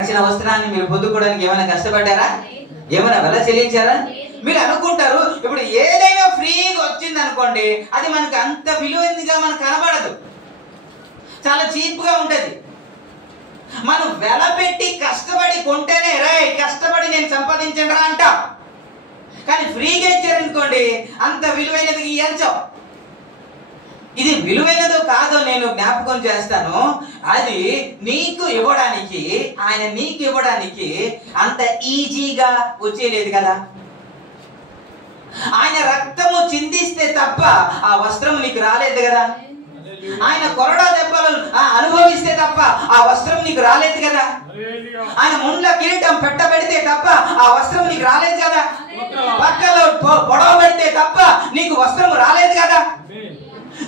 వస్త్రాన్ని మీరు పొందుకోవడానికి ఏమైనా కష్టపడ్డారా? ఏమైనా వెల చెల్లించారా? మీరు అనుకుంటారు ఇప్పుడు ఏదైనా ఫ్రీగా వచ్చింది అనుకోండి, అది మనకు అంత విలువైనదిగా మనకు కనబడదు, చాలా చీప్ గా ఉంటది. మనం వెల పెట్టి కష్టపడి కొంటేనే కష్టపడి నేను సంపాదించండి అంట. కానీ ఫ్రీగా ఇచ్చారనుకోండి అంత విలువైనది ఎంచో. ఇది విలువైనదో కాదో నేను జ్ఞాపకం చేస్తాను. అది నీకు ఇవ్వడానికి, ఆయన నీకు ఇవ్వడానికి అంత ఈజీగా వచ్చేలేదు కదా. ఆయన రక్తము చిందిస్తే తప్ప ఆ వస్త్రం నీకు రాలేదు కదా. ఆయన కొరడా దెబ్బలు అనుభవిస్తే తప్ప ఆ వస్త్రం నీకు రాలేదు కదా. ఆయన ముండ్ల కిరీటం పెట్టబెడితే తప్ప ఆ వస్త్రం నీకు రాలేదు కదా. పక్కలో పొడవ పెడితే తప్ప నీకు వస్త్రం రాలేదు కదా.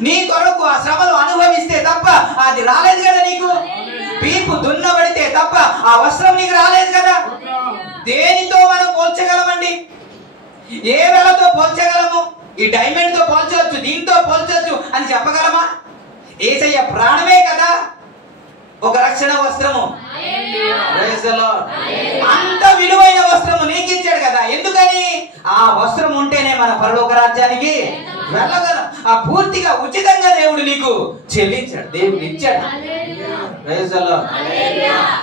నీ కొరకు ఆ శ్రమలు అనుభవిస్తే తప్ప అది రాలేదు కదా. నీకు పీపు దున్నబడితే తప్ప ఆ వస్త్రం నీకు రాలేదు కదా. దేనితో మనం పోల్చగలమండి? ఏ వేళతో పోల్చగలము? ఈ డైమండ్ తో పోల్చవచ్చు, దీంతో పోల్చవచ్చు అని చెప్పగలమా? యేసయ్య ప్రాణమే కదా ఒక రక్షణ వస్త్రము. అంత విలువైన వస్త్రము నీకు ఇచ్చాడు కదా. ఎందుకని? ఆ వస్త్రం ఉంటేనే మన పరలోక రాజ్యానికి వెళ్ళగలం. ఆ పూర్తిగా ఉచితంగా దేవుడు నీకు చెల్లించాడు, దేవుడు ఇచ్చాడు.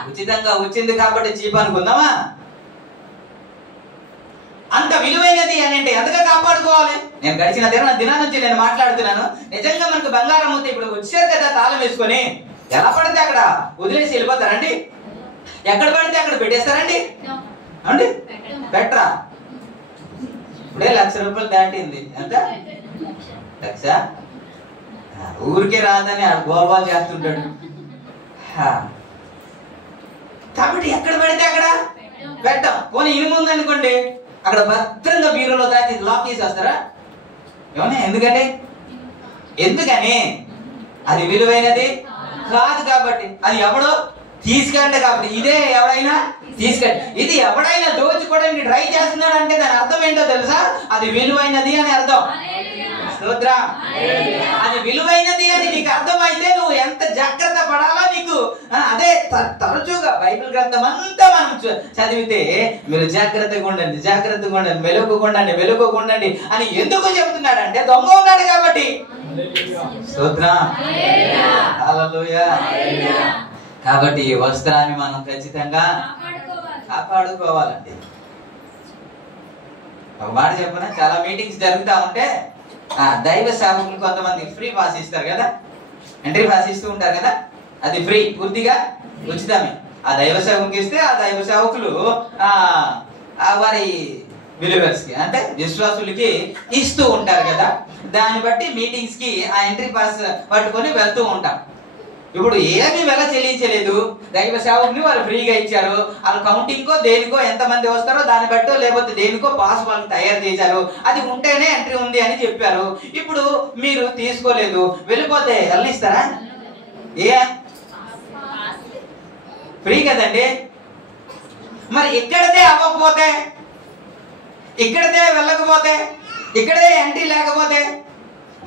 ఉచితంగా వచ్చింది కాబట్టి చీప్ అనుకుందామా? అంత విలువైనది అని అంటే ఎంతగా కాపాడుకోవాలి. నేను గడిచిన దినం నుంచి నేను మాట్లాడుతున్నాను. నిజంగా మనకు బంగారం అవుతే ఇప్పుడు వచ్చారు కదా తాళం వేసుకొని, ఎలా పడితే అక్కడ వదిలేసి వెళ్ళిపోతారండి? ఎక్కడ పడితే అక్కడ పెట్టేస్తారండి? అండి పెట్టరా? ఇప్పుడే ₹1,00,000 దాటింది. ఎంత? లక్ష? ఊరికే రాదని గోల్బాల్ చేస్తుంటాడు. కాబట్టి ఎక్కడ పడితే అక్కడ పెట్టం. పోనీ ఇనుము ఉందనుకోండి, అక్కడ భద్రంగా బీరులో దాటి లాక్ చేసేస్తారా? ఏమన్నా? ఎందుకని అది విలువైనది కాదు కాబట్టి. అది ఎవడో తీసుకెళ్ళండి కాబట్టి. ఇదే ఎవడైనా తీసుకెళ్ళి, ఇది ఎవడైనా దోచుకోవడానికి ట్రై చేస్తున్నాడు అంటే దాని అర్థం ఏంటో తెలుసా? అది విలువైనది అని అర్థం. స్తోత్రం. అది విలువైనది అని నీకు అర్థమైతే నువ్వు ఎంత జాగ్రత్త పడాలో నీకు అదే. తరచుగా బైబిల్ గ్రంథం అంతా మనం చదివితే మీరు జాగ్రత్తగా ఉండండి, జాగ్రత్తగా ఉండండి, వెలుగుకుండండి అని ఎందుకు చెబుతున్నాడు అంటే దొంగ ఉన్నాడు కాబట్టి. స్తోత్రం. హల్లెలూయా. కాబట్టి ఈ వస్త్రాన్ని మనం ఖచ్చితంగా కాపాడుకోవాలండి. ఒక మాట చెప్పనా, చాలా మీటింగ్స్ జరుగుతూ ఉంటే దైవ సేవకులు కొంతమంది ఫ్రీ పాస్ ఇస్తారు కదా, ఎంట్రీ పాస్ ఇస్తూ ఉంటారు కదా. అది ఫ్రీ, పూర్తిగా ఉచితమే. ఆ దైవ సేవకుకి ఇస్తే ఆ దైవ సేవకులు వారి బిలీవర్స్ కి అంటే విశ్వాసులకి ఇస్తూ ఉంటారు కదా. దాన్ని బట్టి మీటింగ్స్ కి ఆ ఎంట్రీ పాస్ పట్టుకొని వెళ్తూ ఉంటాం. ఇప్పుడు ఏమి వెల చెల్లించలేదు, దైవ సేవకుని వారు ఫ్రీగా ఇచ్చారు. వాళ్ళు కౌంటింగ్కో దేనికో ఎంతమంది వస్తారో దాన్ని బట్టో లేకపోతే దేనికో పాస్ వాళ్ళు తయారు చేశారు. అది ఉంటేనే ఎంట్రీ ఉంది అని చెప్పారు. ఇప్పుడు మీరు తీసుకోలేదు, వెళ్ళిపోతే వెళ్ళిస్తారా? ఫ్రీ కదండి. మరి ఇక్కడదే అవ్వకపోతే, ఇక్కడదే వెళ్ళకపోతే, ఇక్కడే ఎంట్రీ లేకపోతే,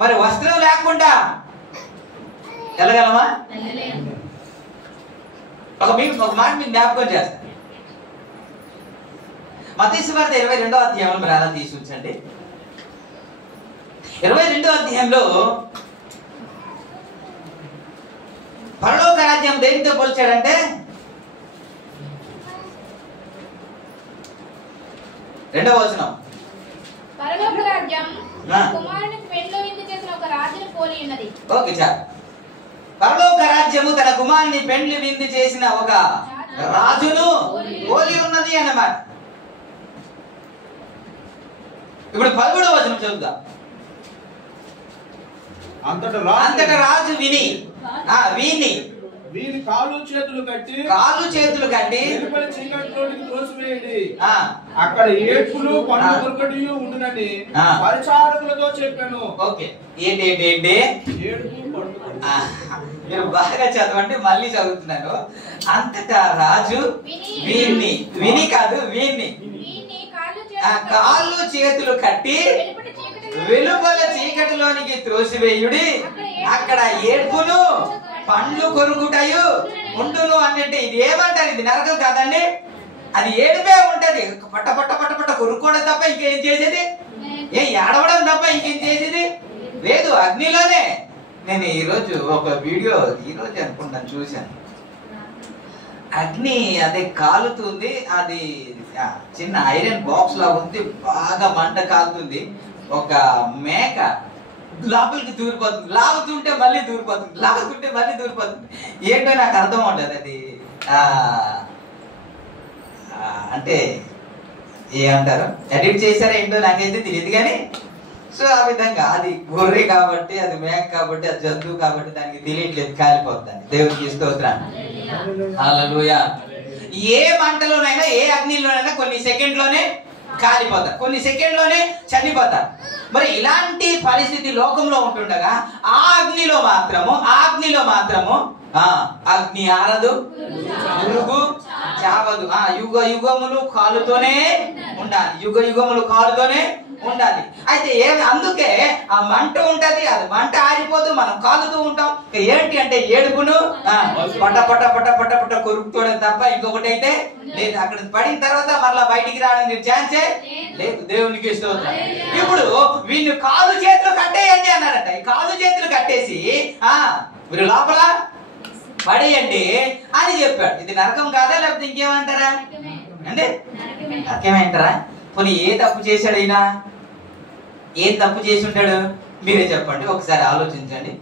మరి వస్త్రం లేకుండా వెళ్ళగలమా? ఒక మాట మీరు జ్ఞాపకం చేస్తారు. మత్తయి సువార్త 22వ అధ్యాయంలో మీరు అలా తీసి ఉంచండి. 22వ అధ్యాయంలో పరలోక రాజ్యం దేనితో పోల్చాడంటే, 2వ వచనం, పరలోక రాజ్యం కుమారుని పెండ్లి విందు చేసిన ఒక రాజును పోలి ఉన్నది. ఓకే చాలు. పరలోక రాజ్యము తన కుమారుని పెండ్లి విందు చేసిన ఒక రాజును పోలి ఉన్నది అన్నమాట. ఇప్పుడు 11వ వచనం చదువుదాం. అంతట రాజు వీని కాళ్ళు చేతులు కట్టి చీకటిలోనికి త్రోసివేయండి, అక్కడ ఏడ్పులు పండ్లు కొరకటి ఉండునని పరిచారకులతో చెప్పాను. ఓకే, ఏంటి మీరు బాగా చదవండి, మళ్ళీ చదువుతున్నాను. అంతటా రాజు వీని కాళ్ళు చేతులు కట్టి వెలుపల చీకటిలోనికి త్రోసివేయుడి, అక్కడ ఏడ్పులు పండ్లు కొరుకుటయు ఉండును అంటే ఇది ఏమంటారు? ఇది నరకం కాదండి, అది ఏడుపే ఉంటది. పట్ట పట్ట పట్ట పట్ట కొరుక్కోవడం తప్ప ఇంకేం చేసేది, ఏడవడం తప్ప ఇంకేం చేసేది లేదు. అగ్నిలోనే. నేను ఈరోజు ఒక వీడియో అనుకుంటాను చూశాను. అగ్ని అదే కాలుతుంది, అది చిన్న ఐరన్ బాక్స్ లా ఉంది, బాగా మంట కాలుతుంది. ఒక మేక లోపలికి దూరిపోతుంది, లాగుతుంటే మళ్ళీ దూరిపోతుంది, లాగుతుంటే మళ్ళీ దూరిపోతుంది. ఏంటో నాకు అర్థం ఉండదు. అది అంటే ఏమంటారు, ఎడిట్ చేశారా ఏంటో నాకైతే తెలియదు కానీ, సో ఆ విధంగా అది గొర్రె కాబట్టి, అది మేక కాబట్టి, అది జంతువు కాబట్టి దానికి తెలియట్లేదు, కాలిపోతుంది. దేవునికి స్తోత్రం. హల్లెలూయా. ఏ మంటలోనైనా ఏ అగ్నిలోనైనా కొన్ని సెకండ్లోనే కాలిపోతారు, కొన్ని సెకండ్లోనే చనిపోతారు. మరి ఇలాంటి పరిస్థితి లోకంలో ఉంటుండగా ఆ అగ్నిలో మాత్రము అగ్ని ఆరదు, పురుగు చావదు. యుగ యుగములు కాలుతోనే ఉండాలి, యుగ యుగములు కాలుతోనే ఉండాలి. అయితే అందుకే ఆ మంట ఉంటది, అది మంట ఆరిపోదు, మనం కాలుతూ ఉంటాం. ఏంటి అంటే ఏడుపును పట్ట పట్ట పట్ట పట్ట పట్ట కొరుకుతోడం తప్ప ఇంకొకటి అయితే లేదు. అక్కడ పడిన తర్వాత మరలా బయటికి రావడానికి ఛాన్సే లేదు. దేవునికి స్తోత్రం. ఇప్పుడు వీళ్ళు కాలు చేతులు కట్టేయండి అన్నారట. ఈ కాలు చేతులు కట్టేసి మీరు లోపల పడేయండి అని చెప్పాడు. ఇది నరకం కాదా లేకపోతే ఇంకేమంటారా అంటే? నరకమేంటారా? పోనీ ఏ తప్పు చేశాడు అయినా? ఏం తప్పు చేసి ఉంటాడు మీరే చెప్పండి, ఒకసారి ఆలోచించండి.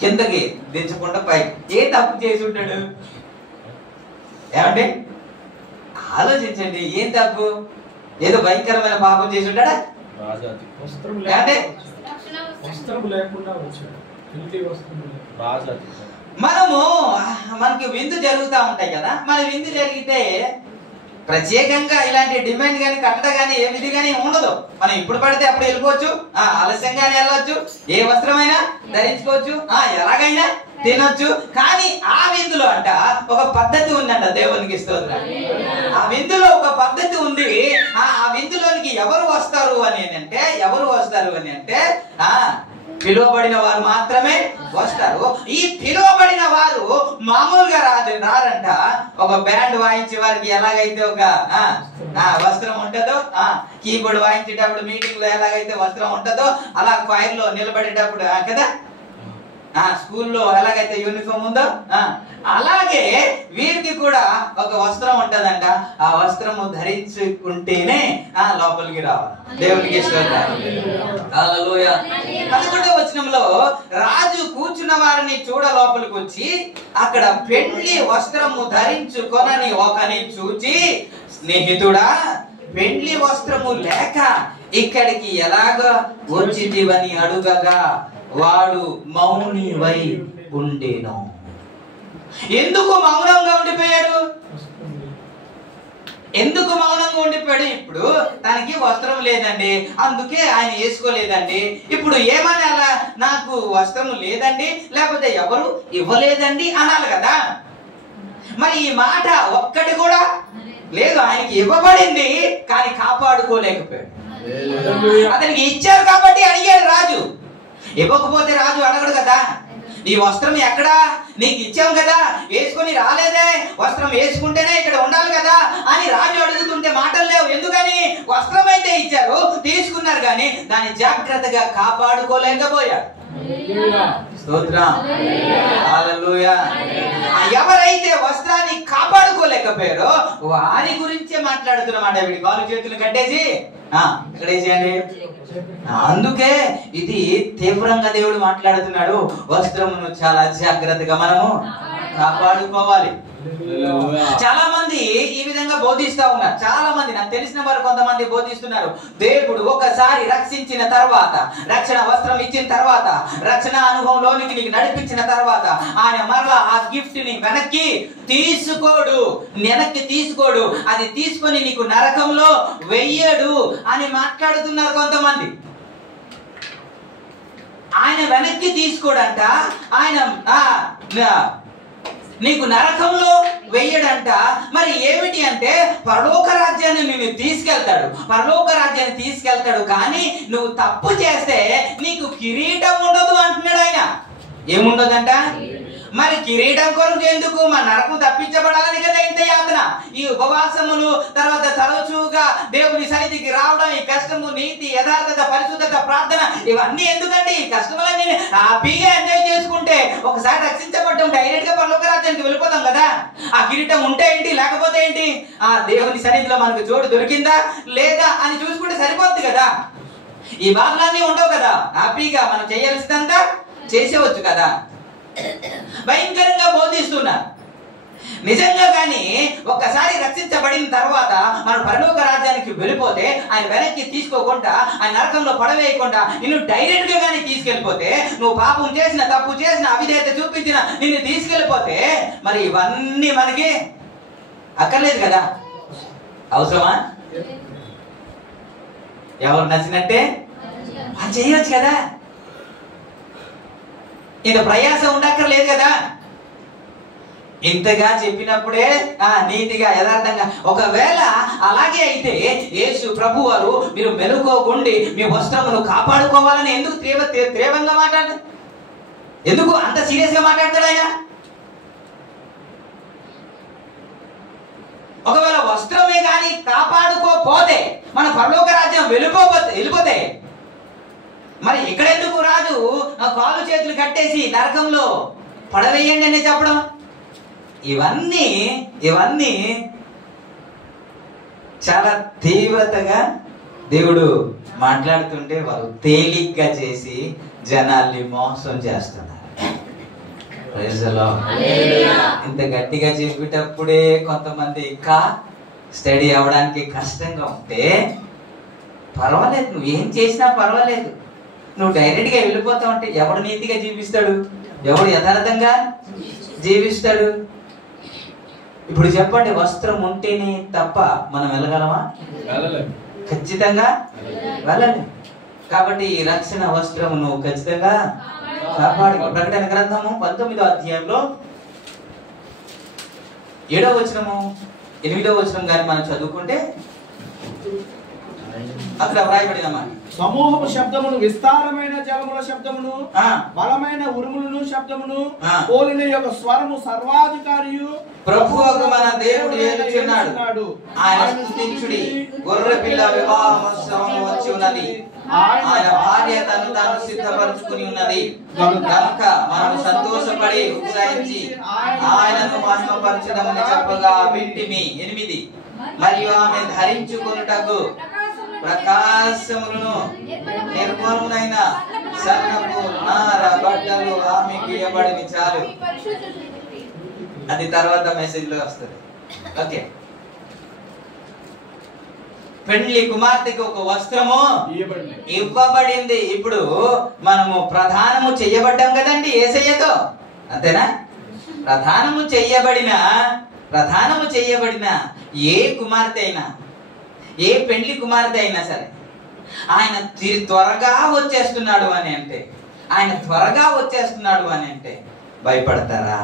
కిందకి దించకుండా పైకి ఏ తప్పు చేసి ఉంటాడు? ఏమండి ఆలోచించండి. ఏం తప్పు? ఏదో భయంకరమైన పాపం చేసి ఉంటాడా? ఏమంటే మనకి విందు జరుగుతూ ఉంటాయి కదా. మన విందు జరిగితే ప్రత్యేకంగా ఇలాంటి డిమాండ్ కానీ కట్టడ కానీ ఏ విధి కానీ ఉండదు. మనం ఇప్పుడు పడితే అప్పుడు వెళ్ళిపోవచ్చు, ఆలస్యంగానే వెళ్ళవచ్చు, ఏ వస్త్రమైనా ధరించుకోవచ్చు, ఎలాగైనా తినొచ్చు. కానీ ఆ విందులో అంట ఒక పద్ధతి ఉందంట. దేవునికి స్తోత్రం. ఆ విందులో ఒక పద్ధతి ఉంది. ఆ విందులోనికి ఎవరు వస్తారు అని అంటే పిలువబడిన వారు మాత్రమే వస్తారు. ఈ పిలువబడిన వారు మామూలుగా రారంట. ఒక బ్యాండ్ వాయించే వారికి ఎలాగైతే ఒక వస్త్రం ఉంటుందో, కీబోర్డ్ వాయించేటప్పుడు మీటింగ్ లో ఎలాగైతే వస్త్రం ఉంటుందో, అలా ఫైర్ లో నిలబడేటప్పుడు కదా, స్కూల్లో ఎలాగైతే యూనిఫామ్ ఉందో అలాగే వీరికి కూడా ఒక వస్త్రం ఉంటదంట. ఆ వస్త్రము ధరించుకుంటేనే లోపలికి రావాలి. దేవునికి స్తోత్రం. హల్లెలూయా. 11వ వచనంలో రాజు కూర్చున్న వారిని చూడ లోపలికి వచ్చి అక్కడ పెండ్లి వస్త్రము ధరించుకొనని ఒకని చూచి, స్నేహితుడా, పెండ్లి వస్త్రము లేక ఇక్కడికి ఎలాగ వచ్చితివని అడుగగా వాడు మౌనివై ఉండేను. ఎందుకు మౌనంగా ఉండిపోయాడు? ఇప్పుడు తనకి వస్త్రం లేదండి, అందుకే ఆయన వేసుకోలేదండి. ఇప్పుడు ఏమని అలా నాకు వస్త్రం లేదండి లేకపోతే ఎవరు ఇవ్వలేదండి అనాలి కదా. మరి ఈ మాట ఒక్కటి కూడా లేదు. ఆయనకి ఇవ్వబడింది కానీ కాపాడుకోలేకపోయాడు. అతనికి ఇచ్చారు కాబట్టి అడిగాడు రాజు. ఇవ్వకపోతే రాజు అడగడు కదా, ఈ వస్త్రం ఎక్కడా, నీకు ఇచ్చాం కదా, వేసుకొని రాలేదే, వస్త్రం వేసుకుంటేనే ఇక్కడ ఉండాలి కదా అని రాజు అడుగుతుంటే మాటలు లేవు. ఎందుకని? వస్త్రం అయితే ఇచ్చారు, తీసుకున్నారు కానీ దాన్ని జాగ్రత్తగా కాపాడుకోలేకపోయాడు. స్తోత్రం. హల్లెలూయా. ఎవరైతే వస్త్రాన్ని కాపాడుకోలేకపోయారో వారి గురించే మాట్లాడుతున్నమాట. వీడి కాలు చేతులు కట్టేసి ఇక్కడేసేయండి. అందుకే ఇది తీవ్రంగా దేవుడు మాట్లాడుతున్నాడు. వస్త్రమును చాలా జాగ్రత్తగా మనము కాపాడుకోవాలి. చాలా మంది ఈ విధంగా బోధిస్తా ఉన్నారు. చాలా మంది, నాకు తెలిసిన వారు కొంతమంది బోధిస్తున్నారు. దేవుడు ఒకసారి రక్షించిన తర్వాత, రక్షణ వస్త్రం ఇచ్చిన తర్వాత, రక్షణ అనుభవంలోనికి నీకు నడిపించిన తర్వాత ఆయన మరలా ఆ గిఫ్ట్ ని వెనక్కి తీసుకోడు, అది తీసుకొని నీకు నరకంలో వెయ్యడు అని మాట్లాడుతున్నారు కొంతమంది. ఆయన వెనక్కి తీసుకోడంట, ఆయన నీకు నరకంలో వెయ్యడంట. మరి ఏమిటి అంటే పరలోక రాజ్యాన్ని నిన్ను తీసుకెళ్తాడు, కానీ నువ్వు తప్పు చేస్తే నీకు కిరీటం ఉండదు అంటున్నాడు ఆయన. ఏముండదంట? మరి కిరీటం కొరకు ఎందుకు? మన నరకం తప్పించబడాలని కదా ఇంత యాతన. ఈ ఉపవాసములు, తర్వాత తరచుగా దేవుని సన్నిధికి రావడం, ఈ కష్టము, నీతి, యథార్థత, పరిశుద్ధత, ప్రార్థన, ఇవన్నీ ఎందుకండి? ఈ కష్టములన్నీ హ్యాపీగా ఎంజాయ్ చేసుకుంటే ఒకసారి రక్షించబడ్డం డైరెక్ట్ గా పరలోక రాజ్యానికి వెళ్ళిపోతాం కదా. ఆ కిరీటం ఉంటే ఏంటి, లేకపోతే ఏంటి? ఆ దేవుని సన్నిధిలో మనకు చోటు దొరికిందా లేదా అని చూసుకుంటే సరిపోద్ది కదా. ఈ బాధలన్నీ ఉండవు కదా. హ్యాపీగా మనం చేయాల్సిందంతా చేసేవచ్చు కదా. భయంకరంగా బోధిస్తున్నారు నిజంగా. కానీ ఒక్కసారి రక్షించబడిన తర్వాత మన పరలోక రాజ్యానికి వెళ్ళిపోతే, ఆయన వెనక్కి తీసుకోకుండా, ఆయన నరకంలో పడవేయకుండా నిన్ను డైరెక్ట్ గా కానీ తీసుకెళ్ళిపోతే, నువ్వు పాపం చేసిన, తప్పు చేసిన, అవిధేయత చూపించిన నిన్ను తీసుకెళ్ళిపోతే, మరి ఇవన్నీ మనకి అక్కర్లేదు కదా. అవసరమా? ఎవరు నచ్చినట్టే అది చేయవచ్చు కదా. ఇంత ప్రయాసం ఉండక్కర్లేదు కదా. ఇంతగా చెప్పినప్పుడే నీతిగా, యథార్థంగా. ఒకవేళ అలాగే అయితే యేసు ప్రభు వారు మీరు మెలుకోకుండి మీ వస్త్రమును కాపాడుకోవాలని ఎందుకు తీవ్రంగా మాట్లాడారు? ఎందుకు అంత సీరియస్ గా మాట్లాడతాడు ఆయన? ఒకవేళ వస్త్రమే కానీ కాపాడుకోపోతే మన పరలోక రాజ్యం వెళ్ళిపోతే మరి ఇక్కడ ఎందుకు రాజు కాలు చేతులు కట్టేసి నరకంలో పడవేయండి అని చెప్పడం? ఇవన్నీ చాలా తీవ్రతగా దేవుడు మాట్లాడుతుంటే వారు తేలిగ్గా చేసి జనాల్ని మోసం చేస్తున్నారు. ఇంత గట్టిగా చెప్పేటప్పుడే కొంతమంది ఇంకా స్టడీ అవడానికి కష్టంగా ఉంటే పర్వాలేదు, నువ్వు ఏం చేసినా పర్వాలేదు, నువ్వు డైరెక్ట్ గా వెళ్ళిపోతావు అంటే ఎవడు నీతిగా జీవిస్తాడు? ఎవడు యథార్థంగా జీవిస్తాడు? ఇప్పుడు చెప్పండి, వస్త్రం ఉంటేనే తప్ప మనం వెళ్ళగలమా? ఖచ్చితంగా వెళ్ళలేం. కాబట్టి ఈ రక్షణ వస్త్రము నువ్వు ఖచ్చితంగా కాపాడుకో. ప్రకటన గ్రంథము 19వ అధ్యాయంలో 7వ వచనము 8వ వచనం గాని మనం చదువుకుంటే అక్కడ వ్రాయబడిన మాట, సమూహపు శబ్దమును, విస్తారమైన జలముల శబ్దమును, బలమైన ఉరుములను శబ్దమును పోలిన యొక్క స్వరము సర్వాధికారియు ప్రభువుకు మన దేవుడు ఏలుచున్నాడు. ఆయన స్తుతించుడి. గొర్రె పిల్ల వివాహోత్సవము వచ్చి ఉన్నది. ఆయన భార్య తను తాను సిద్ధపరచుకుని ఉన్నది. కనుక మనం సంతోషపడి ఉత్సాహించి ఆయనను మహిమపరచదమని చెప్పగా వింటిమి. 8 మరియు ఆమె ధరించుకొనుటకు ప్రకాశములను నిర్మలమునైన సన్నపు నార బట్టలు ఆమెకి ఇవ్వబడిన. చాలు, అది తర్వాత మెసేజ్ లో వస్తుంది. ఓకే, పెండ్లి కుమార్తెకి ఒక వస్త్రము ఇవ్వబడింది. ఇప్పుడు మనము ప్రధానము చెయ్యబడ్డాం కదండి యేసయ్యతో, అంతేనా? ప్రధానము చెయ్యబడిన ఏ కుమార్తె అయినా, ఏ పెండ్లి కుమార్తె అయినా సరే, ఆయన త్వరగా వచ్చేస్తున్నాడు అని అంటే భయపడతారా?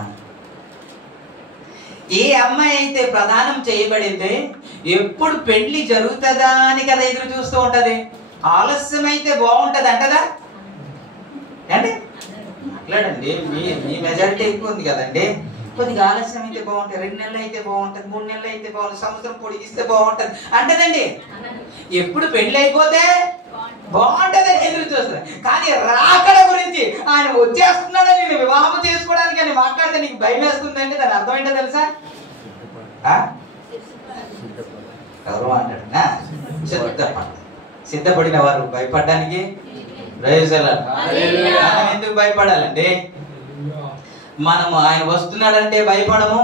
ఏ అమ్మాయి అయితే ప్రదానం చేయబడింది ఎప్పుడు పెళ్లి జరుగుతుందా అని కదా ఎదురు చూస్తూ ఉంటది. ఆలస్యం అయితే బాగుంటది అంటదా? అంటే మాట్లాడండి, మీ మెజారిటీ ఎక్కువ ఉంది కదండి. కొద్దిగా ఆలస్యం అయితే బాగుంటుంది, 2 నెలలు అయితే బాగుంటది, 3 నెలలు అయితే బాగుంటుంది, సంవత్సరం పొడిగిస్తే బాగుంటది అంటదండి. ఎప్పుడు పెళ్లి అయిపోతే బాగుంటది ఎదురు చూస్తుంది. కానీ రాకడ గురించి, ఆయన వచ్చేస్తున్నాడని నేను వివాహం చేసుకోవడానికి అని మాట్లాడితే నీకు భయం వేస్తుందండి. దాని అర్థం ఏంటో తెలుసా? ఎవరు మాట్లాడినా సిద్ధపడిన వారు భయపడడానికి మనం ఎందుకు భయపడాలండి? మనము ఆయన వస్తున్నాడంటే భయపడము.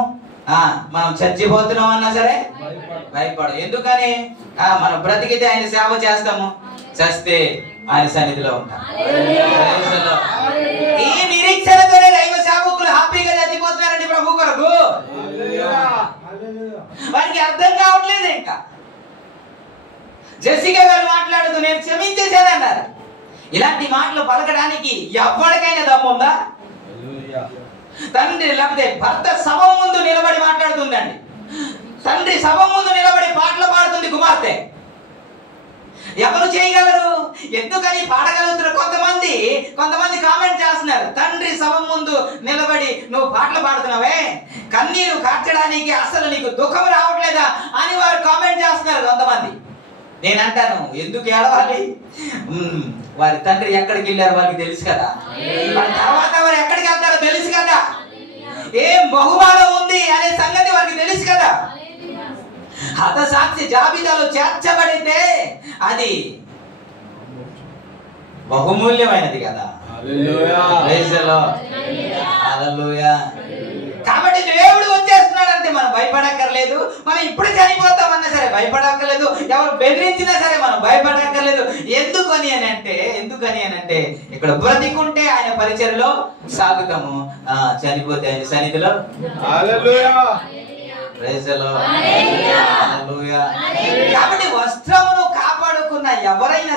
మనం చచ్చిపోతున్నాం అన్నా సరే భయపడము. ఎందుకని? మనం బ్రతికితే ఆయన సేవ చేస్తాము, చస్తే ఆయన సన్నిధిలో ఉంటాం. ఈ నిరీక్షణతోనే దైవ సేవకులు హ్యాపీగా చచ్చిపోతున్నారండి ప్రభు కొరకు. వారికి అర్థం కావట్లేదు. ఇంకా జెసికా గారు మాట్లాడుతూ నేను క్షమించేసేదన్నారు. ఇలాంటి మాటలు పలకడానికి ఎవరికైనా దమ్ముందా? తండ్రి లేకపోతే భర్త శవం ముందు నిలబడి మాట్లాడుతుందండి. తండ్రి శవం ముందు నిలబడి పాటలు పాడుతుంది కుమార్తె. ఎవరు చేయగలరు? ఎందుకని పాడగలుగుతున్నారు? కొంతమంది కామెంట్ చేస్తున్నారు, తండ్రి శవం ముందు నిలబడి నువ్వు పాటలు పాడుతున్నావే, కన్నీరు కార్చడానికి అసలు నీకు దుఃఖం రావట్లేదా అని వారు కామెంట్ చేస్తున్నారు కొంతమంది. నేనంటాను, ఎందుకు ఏడవాలి? వారి తండ్రి ఎక్కడికి వెళ్ళారు వాళ్ళకి తెలుసు కదా, తర్వాత వారు ఎక్కడికి వెళ్తారో తెలుసు కదా, ఏం బహుమానం ఉంది అనే సంగతి వారికి తెలుసు కదా. హతసాక్షి జాబితాలో చేర్చబడితే అది బహుమూల్యమైనది కదా. కాబట్టి దేవుడు వచ్చేస్తున్నాడంటే మనం భయపడక్కర్లేదు. మనం ఇప్పుడు చనిపోతామన్నా సరే భయపడక్కర్లేదు. ఎవరు బెదిరించినా సరే మనం భయపడక్కర్లేదు. ఎందుకని అంటే ఇక్కడ బ్రతికుంటే ఆయన పరిచర్యలో సాగుతాము, చనిపోతే ఆయన సన్నిధిలో. కాబట్టి వస్త్రమును కాపాడుకున్న ఎవరైనా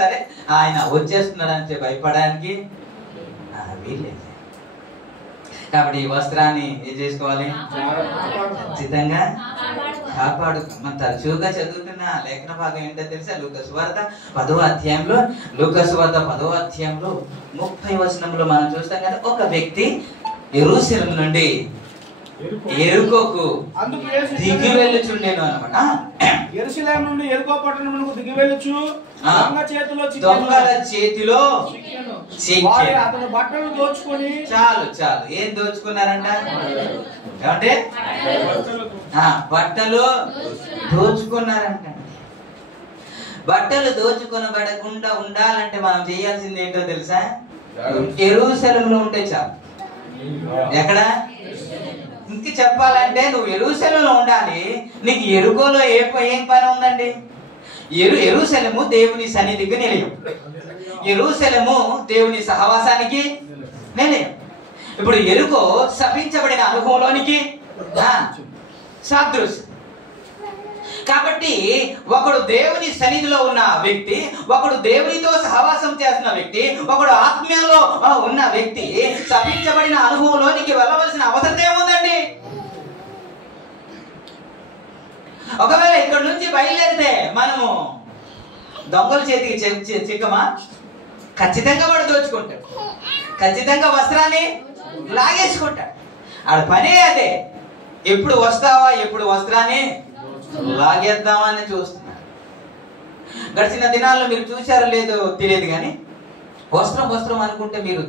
సరే ఆయన వచ్చేస్తున్నాడంటే భయపడడానికి వీల్లేదు. కాబట్టి ఈ వస్త్రాన్ని ఏం చేసుకోవాలి? ఖచ్చితంగా కాపాడుకో. మనం తరచుగా చదువుతున్న లేఖన భాగం ఏంటో తెలుసా? లూకా సువార్త 10వ అధ్యాయంలో 30వ వచనంలో మనం చూస్తాం కదా, ఒక వ్యక్తి యెరూషలేము నుండి యెరికోకు దిగి వెళ్ళుచుండెను అన్నమాట. యెరూషలేము నుండి యెరికో పట్టణమునకు దిగి వెళ్ళుచు దొంగల చేతిలో చిక్కెను. అతని బట్టలు దోచుకొని. చాలు ఏం దోచుకున్నారంట? ఏమంటే బట్టలు దోచుకున్నారంట. బట్టలు దోచుకొనబడకుండా ఉండాలంటే మనం చేయాల్సింది ఏంటో తెలుసా? యెరూషలేములో ఉంటే చాలు. ఎక్కడ? ఇంక చెప్పాలంటే నువ్వు యెరూషలేములో ఉండాలి. నీకు యెరికోలో ఏం పని ఉందండి? యెరూషలేము దేవుని సన్నిధికి నిలయం. యెరూషలేము దేవుని సహవాసానికి నిలయం. ఇప్పుడు యెరికో శపించబడిన అనుభవంలోనికి సాదృశ్యం. కాబట్టి ఒకడు దేవుని సన్నిధిలో ఉన్న వ్యక్తి, ఒకడు దేవునితో సహవాసం చేస్తున్న వ్యక్తి, ఒకడు ఆత్మీయంలో ఉన్న వ్యక్తి శపించబడిన అనుభవంలోనికి వెళ్ళవలసిన అవసరం ఏముందండి? ఒకవేళ ఇక్కడ నుంచి బయలుదేరితే మనము దొంగల చేతికి చిక్కమా? ఖచ్చితంగా వాడు దోచుకుంటాడు, ఖచ్చితంగా వస్త్రాన్ని లాగేసుకుంటాడు. ఆడ పనే అదే. ఎప్పుడు వస్తావా, ఎప్పుడు వస్త్రాన్ని లాగేద్దామని చూస్తున్నారు. గడిచిన దినాల్లో మీరు చూశారో లేదో తెలియదు కానీ వస్త్రం అనుకుంటే మీరు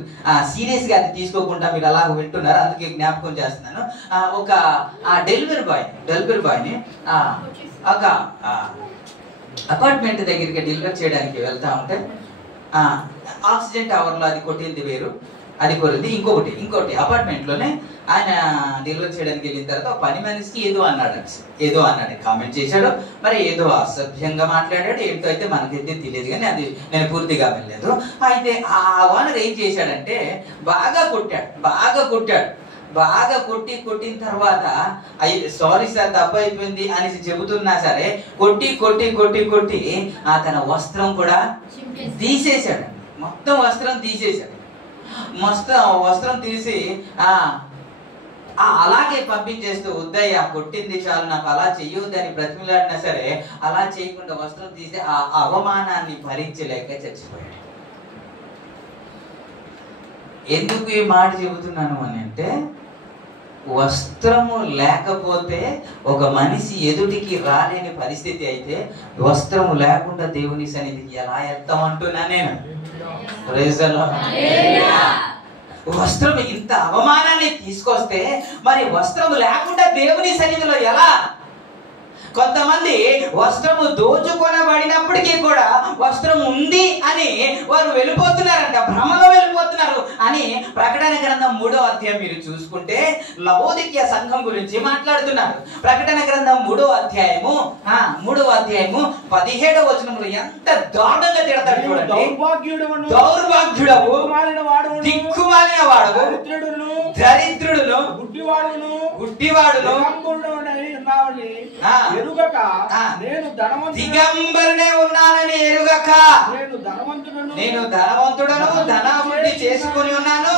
సీరియస్ గా అది తీసుకోకుండా మీరు అలాగ వింటున్నారు. అందుకే జ్ఞాపకం చేస్తున్నాను. ఒక డెలివరీ బాయ్ని ఒక అపార్ట్మెంట్ దగ్గరికి డెలివరీ చేయడానికి వెళ్తా ఉంటే ఆక్సిజన్ టవర్ లో అది కొట్టింది వేరు, అది కొరింది ఇంకోటి అపార్ట్మెంట్ లోనే ఆయన డెలివరీ చేయడానికి వెళ్ళిన తర్వాత ఒక పని మనిషికి ఏదో అన్నాడు, కామెంట్ చేశాడు. మరి ఏదో అసభ్యంగా మాట్లాడాడు. ఏంటో అయితే మనకైతే తెలియదు కానీ అది నేను పూర్తిగా వెళ్ళలేదు. అయితే ఆ ఓనర్ ఏం చేశాడంటే బాగా కొట్టిన తర్వాత సారీ సార్ తప్పు అయిపోయింది అనేసి చెబుతున్నా సరే కొట్టి తన వస్త్రం కూడా తీసేశాడు. మొత్తం వస్త్రం తీసేశాడు. వస్త్రం తీసి అలాగే పంపించేస్తూ ఉద్దయ్య కొట్టింది చాలు, నాకు అలా చెయ్యొద్దని బ్రతిమిలాడినా సరే అలా చేయకుండా వస్త్రం తీసి ఆ అవమానాన్ని భరించలేక చచ్చిపోయాడు. ఎందుకు ఈ మాట చెబుతున్నాను అని అంటే, వస్త్రము లేకపోతే ఒక మనిషి ఎదుటికి రాలేని పరిస్థితి అయితే వస్త్రము లేకుండా దేవుని సన్నిధికి ఎలా వెళ్తాం అంటున్నా నేను. వస్త్రం ఇంత అవమానాన్ని తీసుకొస్తే మరి వస్త్రము లేకుండా దేవుని సన్నిధిలో ఎలా? కొంతమంది వస్త్రము దోచుకొనబడినప్పటికీ కూడా వస్త్రం ఉంది అని వారు వెళ్ళిపోతున్నారంట, భ్రమలో వెళ్ళిపోతున్నారు అని ప్రకటన గ్రంథం 3వ అధ్యాయం మీరు చూసుకుంటే లవోదికీయ సంఘం గురించి మాట్లాడుతున్నారు. ప్రకటన గ్రంథం 3వ అధ్యాయము 17వ వచనంలో ఎంత దారుణంగా తిడతాడు చూడండి. దౌర్భాగ్యుడవు, దిక్కుమాలిన వాడు, దరిద్రుడును, గుడ్డివాడును, ఉన్నావని ఎరుగక నేను దిగంబరునే ఉన్నానని ఎరుగక నేను ధనవంతుడను ధనాభివృద్ధి చేసుకుని ఉన్నాను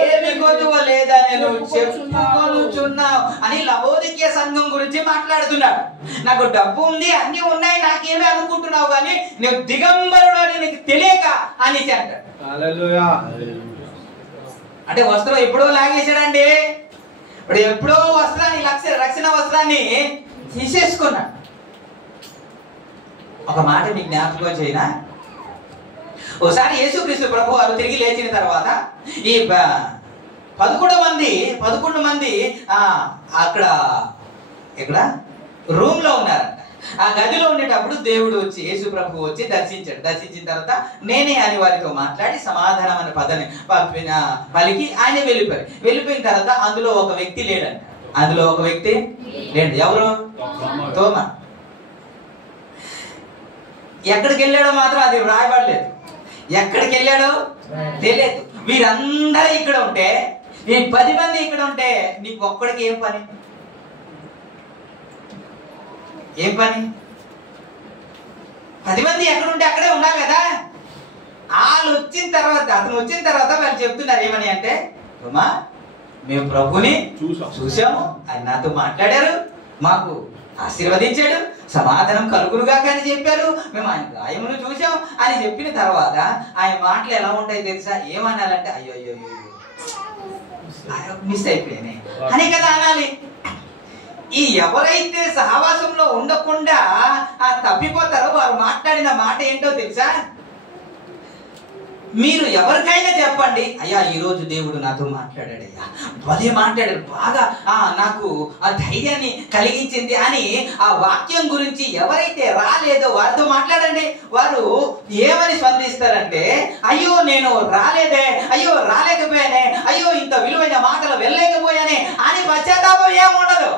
ఏమి కొదువ లేదని నువ్వు చెప్పుకొనుచున్నావు అని లవోదికీయ సంఘం గురించి మాట్లాడుతున్నాడు. నాకు డబ్బు ఉంది, అన్ని ఉన్నాయి, నాకేమీ అనుకుంటున్నావు కానీ నువ్వు దిగంబరుడు అని నీకు తెలియక అనేసి అంటాడు. అంటే వస్త్రం ఎప్పుడో లాగేశాడండి. ఇప్పుడు ఎప్పుడో వస్త్రాన్ని రక్షణ వస్త్రాన్ని తీసేసుకున్నాడు. ఒక మాట మీకు జ్ఞాపకం చేయనా? ఒకసారి యేసుక్రీస్తు ప్రభు వారు తిరిగి లేచిన తర్వాత ఈ 11 మంది అక్కడ ఇక్కడ రూమ్ లో ఉన్నారంట. ఆ గదిలో ఉండేటప్పుడు దేవుడు వచ్చి యేసు ప్రభు వచ్చి దర్శించాడు. దర్శించిన తర్వాత నేనే అని వారితో మాట్లాడి సమాధానం అనే పదాన్ని పలికి ఆయన వెళ్ళిపోయిన తర్వాత అందులో ఒక వ్యక్తి లేడంట. లేడు. ఎవరు? తోమా. ఎక్కడికి వెళ్ళాడో మాత్రం అది రాయబడలేదు. ఎక్కడికి వెళ్ళాడో తెలియదు. వీరందరూ ఇక్కడ ఉంటే, ఈ 10 మంది ఇక్కడ ఉంటే నీకు ఒక్కడికి ఏం పని? 10 మంది ఎక్కడుంటే అక్కడే ఉండాలి కదా. అతను వచ్చిన తర్వాత వాళ్ళు చెప్తున్నారు ఏమని అంటే, అమ్మా మేము ప్రభుని చూసాము, ఆయన నాతో మాట్లాడారు, మాకు ఆశీర్వదించాడు, సమాధానం కలుగునుగా అని చెప్పారు, మేము ఆయన గాయమును చూసాం అని చెప్పిన తర్వాత ఆయన మాటలు ఎలా ఉంటాయి తెలుసా? ఏమనాలంటే అయ్యో మిస్ అయిపోయానే అని కదా అనాలి. ఈ ఎవరైతే సహవాసంలో ఉండకుండా తప్పిపోతారో వారు మాట్లాడిన మాట ఏంటో తెలుసా? మీరు ఎవరికైనా చెప్పండి, అయ్యా ఈ రోజు దేవుడు నాతో మాట్లాడాడయ్యా, భలే మాట్లాడాడు, బాగా నాకు ఆ ధైర్యాన్ని కలిగించింది అని ఆ వాక్యం గురించి ఎవరైతే రాలేదో వారితో మాట్లాడండి. వారు ఏమని స్పందిస్తారంటే, అయ్యో నేను రాలేదే, అయ్యో రాలేకపోయానే, అయ్యో ఇంత విలువైన మాటలు వెళ్ళలేకపోయానే అని పశ్చాత్తాపం ఏముండదు.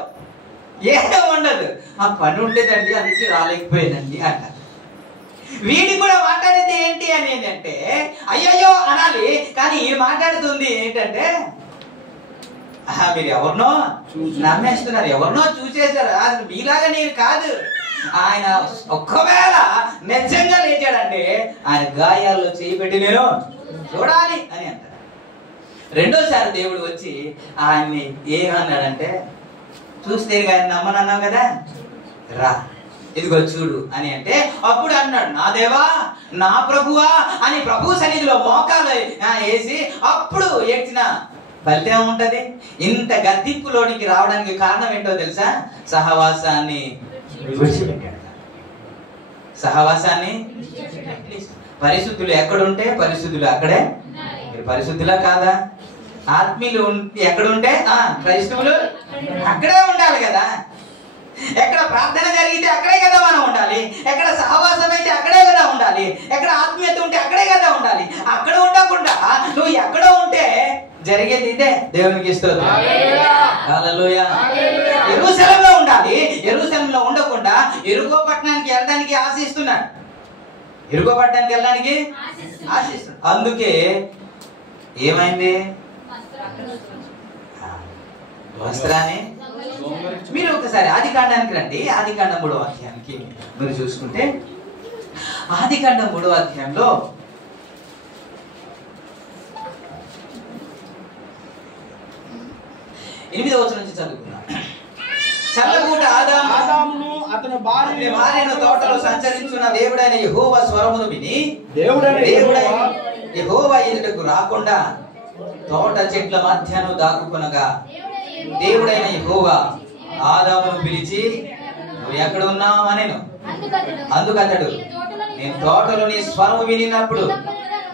ఆ పని ఉండేదండి, అందుకే రాలేకపోయానండి అంటారు. వీడి కూడా మాట్లాడేది ఏంటి అని ఏంటంటే అయ్యయ్యో అనాలి. కానీ మాట్లాడుతుంది ఏంటంటే, మీరు ఎవరినో నమ్మేస్తున్నారు, ఎవరినో చూసేశారు, అసలు మీలాగా నేను కాదు. ఆయన ఒక్కవేళ నిజంగా లేచాడంటే ఆయన గాయాల్లో చేయబెట్టి నేను చూడాలి అని అంటారు. రెండోసారి దేవుడు వచ్చి ఆయన్ని ఏమన్నాడంటే, చూస్తే ఆయన నమ్మనన్నావు కదా, రా ఇదిగో చూడు అని అంటే, అప్పుడు అన్నాడు, నా దేవా నా ప్రభువా అని ప్రభు సన్నిధిలో మోకాలు వేసి అప్పుడు ఏడ్చిన ఫలితం ఉంటది. ఇంత గద్దింపులోనికి రావడానికి కారణం ఏంటో తెలుసా? సహవాసాన్ని విడిచిపెట్టాడు. పరిశుద్ధులు ఎక్కడుంటే పరిశుద్ధులు అక్కడే. మీరు పరిశుద్ధులా కాదా? ఆత్మీయులు ఎక్కడుంటే క్రైస్తవులు అక్కడే ఉండాలి కదా. ఎక్కడ ప్రార్థన జరిగితే అక్కడే కదా మనం ఉండాలి. ఎక్కడ సహవాసం అయితే అక్కడే కదా ఉండాలి. ఎక్కడ ఆత్మీయత ఉంటే అక్కడే కదా ఉండాలి. అక్కడ ఉండకుండా నువ్వు ఎక్కడో ఉంటే జరిగేది ఇదే. దేవునికి స్తోత్రం. హల్లెలూయా. యెరూషలేములో ఉండాలి. యెరూషలేములో ఉండకుండా యెరికో పట్టణానికి వెళ్ళడానికి ఆశిస్తున్నాడు. అందుకే ఏమైంది? వస్త్రాన్ని. మీరు ఒకసారి ఆదికాండానికి రండి. ఆదికాండం 3వ అధ్యాయానికి మీరు చూసుకుంటే, ఆదికాండం 3వ అధ్యాయంలో 8వ వచనం నుంచి చదువుకుందాం. చల్లబూట ఆదామును అతని భార్యను తోటలో సంచరించున్న దేవుడైన యెహోవా స్వరమును విని యెహోవా ఎదుటకు రాకుండా తోట చెట్ల మధ్యను దాక్కుకొనగా దేవుడైన యెహోవా ఆదామును పిలిచి, నువ్వు ఎక్కడ ఉన్నావు అనేను. అందుకతడు, నేను తోటలోని స్వరము వినినప్పుడు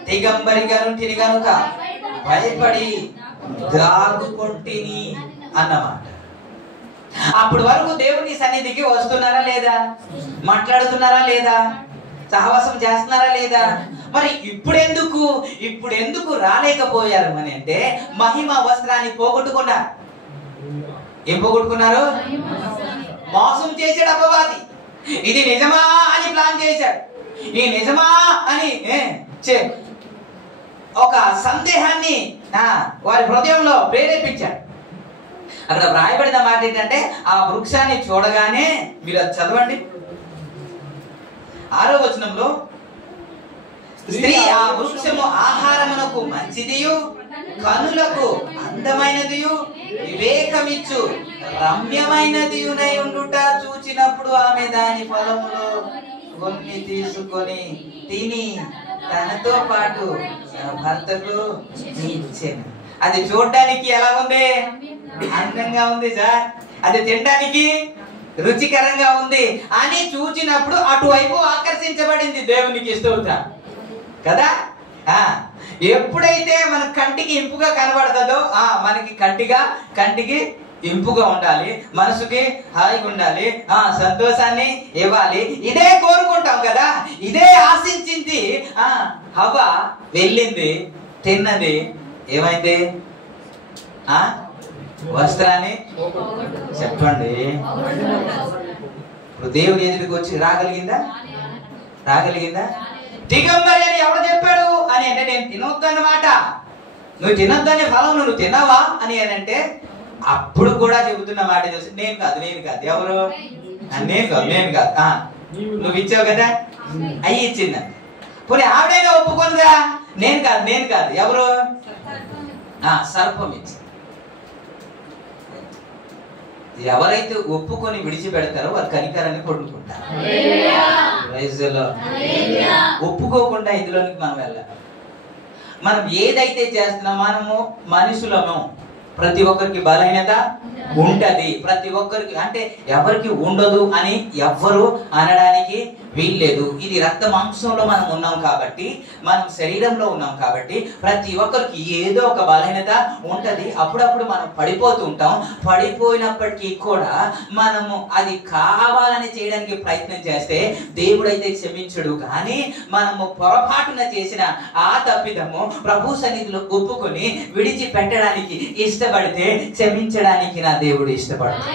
దిగంబరిగా నుంటిని గనుక భయపడి దాగుకొంటిని అన్నమాట. అప్పటి వరకు దేవుని సన్నిధికి వస్తున్నారా లేదా? మాట్లాడుతున్నారా లేదా? సహవాసం చేస్తున్నారా లేదా? మరి ఇప్పుడెందుకు రాలేకపోయారు అని అంటే, మహిమ వస్త్రాన్ని పోగొట్టుకున్నారు. ఏం పోగొట్టుకున్నారు? మోసం చేసాడు అపవాది. ఇది నిజమా అని ప్లాన్ చేశాడు. ఈ నిజమా అని ఒక సందేహాన్ని వారి హృదయంలో ప్రేరేపించాడు. అక్కడ వ్రాయబడిన మాట ఏంటంటే ఆ వృక్షాన్ని చూడగానే మీరు అది చదవండి 6వ వచనంలో, స్త్రీ ఆ వృక్షము ఆహారమునకు మంచిదియు కనులకు అందమైనదియు వివేకమిచ్చు రమ్యమైనదియునై ఉండుట చూచినప్పుడు ఆమె దాని ఫలములో కొన్ని తీసుకొని తిని తనతో పాటు తన భర్తకు ఇచ్చెను. అది చూడడానికి ఎలా ఉంది? అందంగా ఉంది సార్. అది తినడానికి రుచికరంగా ఉంది అని చూచినప్పుడు అటువైపు ఆకర్షించబడింది. దేవునికి స్తోత్రం కదా. ఎప్పుడైతే మన కంటికి ఇంపుగా కనబడుతుందో మనకి కంటికి ఇంపుగా ఉండాలి, మనసుకి హాయిగా ఉండాలి, సంతోషాన్ని ఇవ్వాలి. ఇదే కోరుకుంటాం కదా, ఇదే ఆశించింది హవ్వ. వెళ్ళింది, తిన్నది, ఏమైంది? వస్త్రాన్ని చెప్పండి. ఇప్పుడు దేవుని ఎదుటికి వచ్చి రాగలిగిందా? దిగంబరి అని ఎవడు చెప్పాడు అని అంటే నేను తినొద్దు అన్నమాట. నువ్వు తినొద్దనే ఫలం నువ్వు తిన్నావా అని అంటే అప్పుడు కూడా చెబుతున్న మాట తెలుసు. నేను కాదు. ఎవరు? నేను కాదు. నువ్వు ఇచ్చావు కదా, అయ్యి ఇచ్చింది. పోనీ ఆవిడైనా ఒప్పుకుందా? నేను కాదు. ఎవరు? సర్పం ఇచ్చింది. ఎవరైతే ఒప్పుకొని విడిచిపెడతారో వారు కనికరాన్ని పొందుకుంటారు. ఒప్పుకోకుండా ఇందులోనికి మనం వెళ్ళాలి. మనం ఏదైతే చేస్తున్నామో మనము మనుషులము, ప్రతి ఒక్కరికి బలహీనత ఉంటది. ప్రతి ఒక్కరికి అంటే ఎవరికి ఉండదు అని ఎవ్వరు అనడానికి వీల్లేదు. ఇది రక్త మాంసంలో మనం ఉన్నాం కాబట్టి, మనం శరీరంలో ఉన్నాం కాబట్టి ప్రతి ఒక్కరికి ఏదో ఒక బలహీనత ఉంటది. అప్పుడప్పుడు మనం పడిపోతూ ఉంటాం. పడిపోయినప్పటికీ కూడా మనము అది కావాలని చేయడానికి ప్రయత్నం చేస్తే దేవుడైతే క్షమించడు. కానీ మనము పొరపాటున చేసిన ఆ తప్పిదము ప్రభు సన్నిధిలో ఒప్పుకొని విడిచిపెట్టడానికి ఇష్టపడితే క్షమించడానికి నా దేవుడు ఇష్టపడతాడు.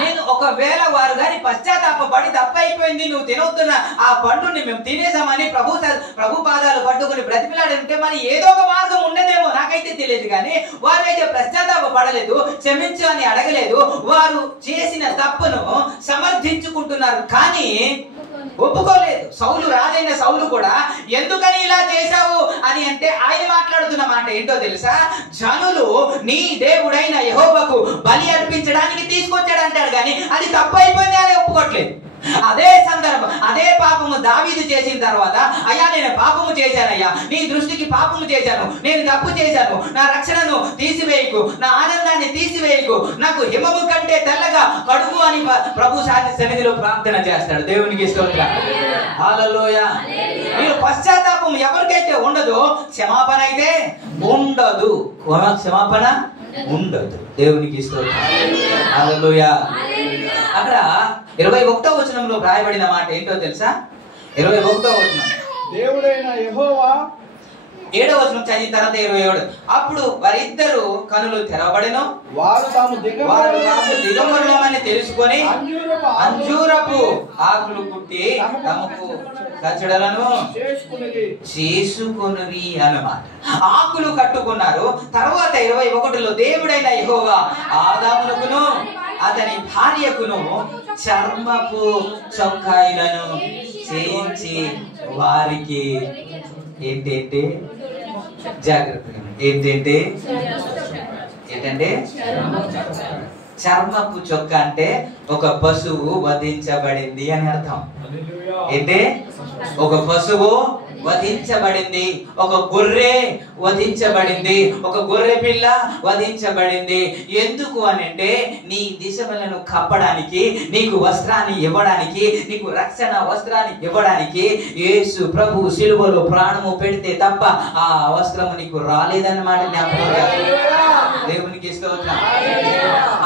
నేను ఒకవేళ వారు గాని పశ్చాత్తాపడి తప్పైపోయింది, నువ్వు తినవుతున్న ఆ పండుని మేము తినేసామని ప్రభు పాదాలు పట్టుకుని బ్రతిమిలాడంటే మరి ఏదో ఒక మార్గం ఉండదేమో, నాకైతే తెలియదు. కానీ వారైతే పశ్చాత్తాప పడలేదు, క్షమించు అని అడగలేదు. వారు చేసిన తప్పును సమర్థించుకుంటున్నారు కానీ ఒప్పుకోలేదు. రాజైన సౌలు కూడా ఎందుకని ఇలా చేశావు అని అంటే ఆయన మాట్లాడుతున్న మాట ఏంటో తెలుసా? జనులు నీ దేవుడైన యెహోవాకు బలి అర్పించడానికి తీసుకొచ్చాడు అంటాడు కానీ అది తప్పు అయిపోయింది అని ఒప్పుకోవట్లేదు. అదే సందర్భం, అదే పాపము దావీదు చేసిన తర్వాత, అయ్యా నేను పాపము చేశానయ్యా, నీ దృష్టికి పాపము చేశాను, నేను తప్పు చేశాను, నా రక్షణను తీసివేయకు, నా ఆనందాన్ని తీసివేయకు, నాకు హిమము కంటే తెల్లగా కడుగు అని ప్రభు సన్నిధిలో ప్రార్థన చేస్తాడు. దేవునికి స్తోత్రం. హల్లెలూయా. మీరు పశ్చాత్తాపం ఎవరికైతే ఉండదో క్షమాపణ అయితే ఉండదు. క్షమాపణ ఉండదు. దేవునికి స్తోత్రం. హల్లెలూయా. అక్కడ 21వ వచనంలో రాయబడిన మాట ఏంటో తెలుసా? 21వ వచనం, దేవుడైన యెహోవా 7వ వచనం చదివిన తర్వాత 27, అప్పుడు వారిద్దరు కనులు తెరవబడెను, వారు తాము దిగంబరులమని తెలుసుకొని అంజూరపు ఆకులు కుట్టి తమకు కచ్చడలను చేసుకొనిరి అన్నమాట. ఆకులు కట్టుకున్నారు. తర్వాత 21లో దేవుడైన యెహోవా ఆదామునకును అతని భార్యకును చర్మపు చొక్కాయిలను చేయించి వారికి ఏంటంటే జాగ్రత్తగా ఏంటంటే చర్మపు చొక్కా అంటే ఒక పశువు వధించబడింది అని అర్థం. ఏంటి? ఒక పశువు వధించబడింది, ఒక గొర్రె వధించబడింది, ఒక గొర్రె పిల్ల వధించబడింది. ఎందుకు అని అంటే నీ దిశలను కప్పడానికి, నీకు వస్త్రాన్ని ఇవ్వడానికి, నీకు రక్షణ వస్త్రాన్ని ఇవ్వడానికి యేసు ప్రభు సిలువలో ప్రాణము పెడితే తప్ప ఆ వస్త్రము నీకు రాలేదన్నమాట. దేవునికి స్తోత్రం.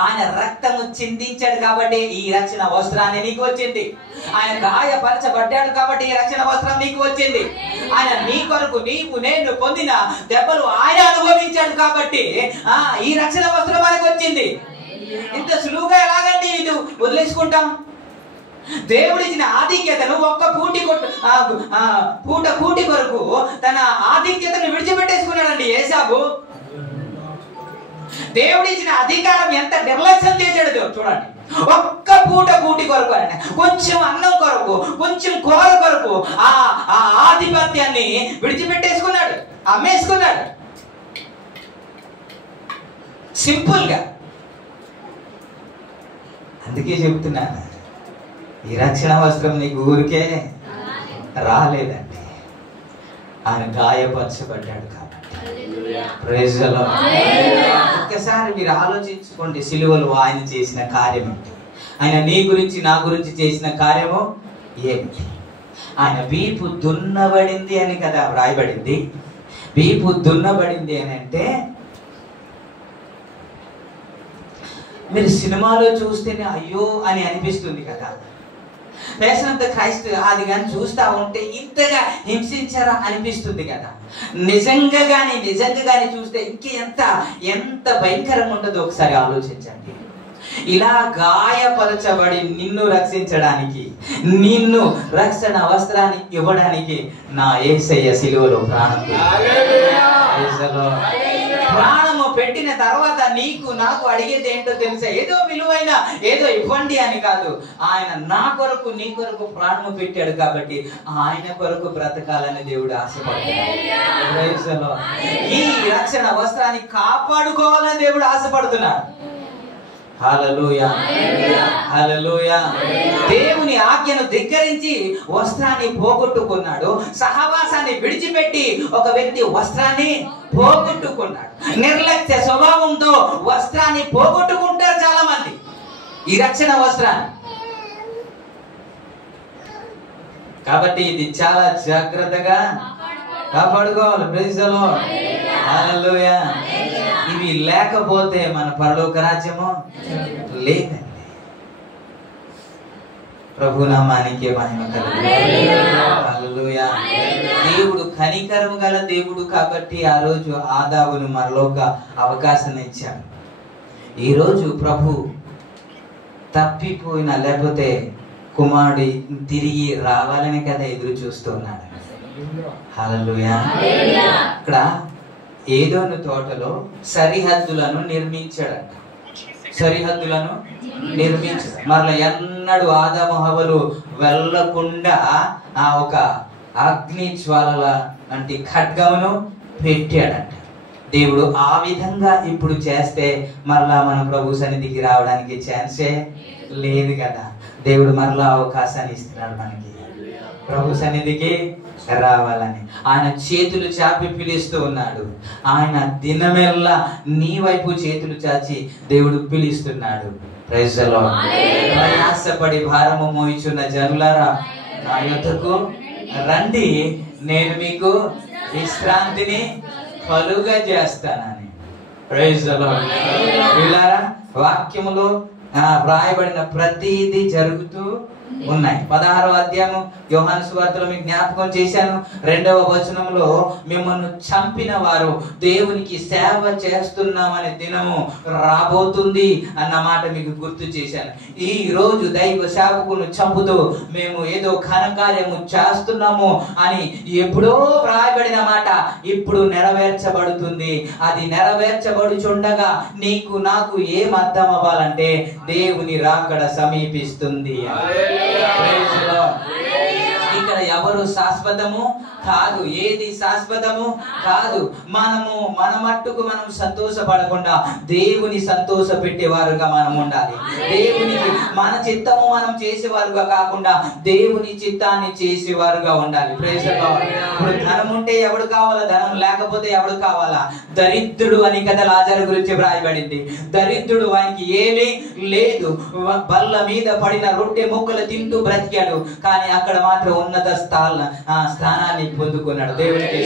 ఆయన రక్తము చిందించాడు కాబట్టి ఈ రక్షణ వస్త్రాన్ని నీకు వచ్చింది. ఆయన గాయపరచబడ్డాడు కాబట్టి ఈ రక్షణ వస్త్రం నీకు వచ్చింది. ఆయన నీ కొరకు నేను పొందిన దెబ్బలు ఆయన అనుభవించాడు కాబట్టి ఈ రక్షణ వస్త్రం మనకు వచ్చింది. ఇంత సులువుగా ఎలాగండి ఇది వదిలేసుకుంటాం? దేవుడిచ్చిన ఆధిక్యతను ఒక్క పూట కూటి కొరకు తన ఆధిక్యతను విడిచిపెట్టేసుకున్నాడండి ఏసావు. దేవుడిచ్చిన అధికారం ఎంత నిర్లక్ష్యం చేశాడు దేవుడు చూడండి. ఒక్క పూట కూటి కొరకు అని, కొంచెం అన్నం కొరకు, కొంచెం కూర కొరకు ఆ ఆధిపత్యాన్ని విడిచిపెట్టేసుకున్నాడు, అమ్మేసుకున్నాడు. సింపుల్ గా. అందుకే చెప్తున్నాను, ఈ రక్షణ వస్త్రం నీకు ఊరికే రాలేదండి, ఆయన గాయపరచబడ్డాడు కాబట్టి. Praise the Lord. ఒక్కసారి మీరు ఆలోచించుకోండి, సిలువలో ఆయన చేసిన కార్యం ఏంటి, ఆయన నీ గురించి నా గురించి చేసిన కార్యము ఏమిటి. ఆయన వీపు దున్నబడింది అని కదా వ్రాయబడింది. వీపు దున్నబడింది అని అంటే మీరు సినిమాలో చూస్తేనే అయ్యో అని అనిపిస్తుంది కదా. ప్యాషన్ ఆఫ్ ద క్రైస్ట్ అది కానీ చూస్తా ఉంటే ఇంతగా హింసించారా అనిపిస్తుంది కదా. నిజంగా కానీ చూస్తే ఎంత భయంకరంగా ఉంటుందో ఒకసారి ఆలోచించండి. ఇలా గాయపరచబడి నిన్ను రక్షించడానికి, నిన్ను రక్షణ వస్త్రాన్ని ఇవ్వడానికి నా యేసయ్య సిలువలో ప్రాణము పెట్టిన తర్వాత నీకు నాకు అడిగేది ఏంటో తెలుసా? ఏదో విలువైన ఏదో ఇవ్వండి అని కాదు. ఆయన నా కొరకు నీ కొరకు ప్రాణము పెట్టాడు కాబట్టి ఆయన కొరకు బ్రతకాలని దేవుడు ఆశపడుతున్నాడు. ఈ రక్షణ వస్త్రాన్ని కాపాడుకోవాలని దేవుడు ఆశపడుతున్నాడు. హల్లెలూయా, హల్లెలూయా. దేవుని ఆజ్ఞను ధిక్కరించి వస్త్రాన్ని పోగొట్టుకున్నాడు. సహవాసాన్ని విడిచిపెట్టి ఒక వ్యక్తి వస్త్రాన్ని పోగొట్టుకున్నాడు. నిర్లక్ష్య స్వభావంతో వస్త్రాన్ని పోగొట్టుకుంటారు చాలా మంది, ఈ రక్షణ వస్త్రాన్ని. కాబట్టి ఇది చాలా జాగ్రత్తగా కాపాడుకోవాలి. ప్రైజ్ ది లార్డ్, హల్లెలూయా. ఇవి లేకపోతే మన పరలోక రాజ్యము లేదండి. ప్రభు నామానికి మహిమ కలుగును. హల్లెలూయా. దేవుడు కనికరము గల దేవుడు కాబట్టి ఆ రోజు ఆదామును మరొక అవకాశం ఇచ్చాడు. ఈ రోజు ప్రభు తప్పిపోయిన లేకపోతే కుమారుడి తిరిగి రావాలని కదా ఎదురు చూస్తున్నాడు. హల్లెలూయా. ఇక్కడ ఏదోను తోటలో సరిహద్దులను నిర్మించాడంట. సరిహద్దులను నిర్మించాడు. మరలా ఎన్నడూ ఆదాము హవ్వలు వెళ్ళకుండా ఆ ఒక అగ్ని జ్వాలల వంటి ఖడ్గమును పెట్టాడంట. దేవుడు ఆ విధంగా ఇప్పుడు చేస్తే మరలా మన ప్రభు సన్నిధికి రావడానికి ఛాన్సే లేదు కదా. దేవుడు మరలా అవకాశాన్ని ఇస్తున్నాడు మనకి ప్రభు సన్నిధికి రావాలని. ఆయన చేతులు చాపి పిలుస్తూ ఉన్నాడు. ఆయన దినమెల్లా నీ వైపు చేతులు చాచి దేవుడు పిలుస్తున్నాడు. Praise the Lord. ప్రయాసపడి భారము మోయిచున్న జనులారా నా యొద్దకు రండి, నేను మీకు విశ్రాంతిని కలుగజేస్తానని. Praise the lord. వీళ్ళారా వాక్యములో వ్రాయబడిన ప్రతిదీ జరుగుతూ ఉన్నాయి. 16వ అధ్యాయము యోహాను సువార్తలో మీకు జ్ఞాపకం చేశాను. 2వ వచనంలో మిమ్మల్ని చంపిన వారు దేవునికి సేవ చేస్తున్నామనే దినము రాబోతుంది అన్న మాట మీకు గుర్తు చేశాను. ఈ రోజు దైవ సేవకులను చంపుతూ మేము ఏదో ఘనకార్యము చేస్తున్నాము అని ఎప్పుడో వ్రాయబడిన మాట ఇప్పుడు నెరవేర్చబడుతుంది. అది నెరవేర్చబడుచుండగా నీకు నాకు ఏం అర్థం అవ్వాలంటే దేవుని రాకడ సమీపిస్తుంది. ఇక్కడ ఎవరు శాశ్వతము కాదు, ఏది శాశ్వతము కాదు. మన మట్టుకు మనం సంతోషపడకుండా దేవుని సంతోష పెట్టేవారుగా మనం ఉండాలి. దేవునికి మన చిత్తము మనం చేసేవారుగా కాకుండా దేవుని చిత్తాన్ని చేసేవారుగా ఉండాలి. Praise the Lord. ఇప్పుడు ధనం ఉంటే ఎవడు కావాలా, ధనం లేకపోతే ఎవడు కావాలా? దరిద్రుడు అని కదా లాజరు గురించి వ్రాయబడింది. దరిద్రుడు, ఆయనకి ఏమీ లేదు, బల్ల మీద పడిన రొట్టె ముక్కలు తింటూ బ్రతికాడు. కానీ అక్కడ మాత్రం ఉన్నత స్థానాన్ని పొందుకున్నాడు. దేవునికి